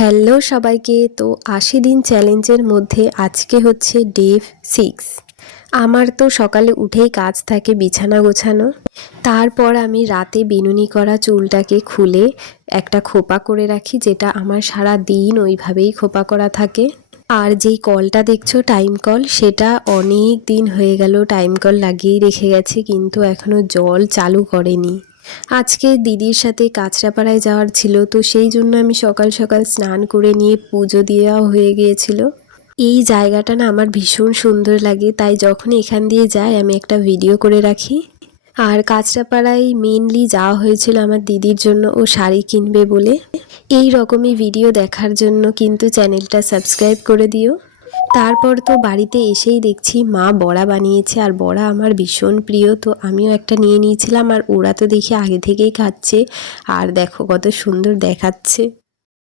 Hello সবাইকে। তো ৮০ দিন চ্যালেঞ্জের মধ্যে আজকে হচ্ছে ডে 6। আমার তো সকালে উঠেই কাজ থাকে বিছানা গোছানো। তারপর আমি রাতে বিনুনি করা চুলটাকে খুলে একটা খোপা করে রাখি, যেটা আমার সারা দিন ওইভাবেই খোপা করা থাকে। আর যেই কলটা দেখছো টাইম কল, সেটা অনেক দিন হয়ে গেল টাইম কল লাগিয়েই রেখে গেছে, কিন্তু এখনও জল চালু করেনি। আজকে দিদির সাথে কাঁচরাপাড়ায় যাওয়ার ছিল, তো সেই জন্য আমি সকাল সকাল স্নান করে নিয়ে পুজো দেওয়া হয়ে গিয়েছিল। এই জায়গাটা না আমার ভীষণ সুন্দর লাগে, তাই যখন এখান দিয়ে যাই আমি একটা ভিডিও করে রাখি। আর কাঁচরাপাড়ায় মেনলি যাওয়া হয়েছিল আমার দিদির জন্য, ও শাড়ি কিনবে বলে। এই রকমই ভিডিও দেখার জন্য কিন্তু চ্যানেলটা সাবস্ক্রাইব করে দিও। তারপর তো বাড়িতে এসেই দেখছি মা বড়া বানিয়েছে, আর বড়া আমার ভীষণ প্রিয়, তো আমিও একটা নিয়ে নিয়েছিলাম। আর ওরা তো দেখি আগে থেকেই খাচ্ছে, আর দেখো কত সুন্দর দেখাচ্ছে।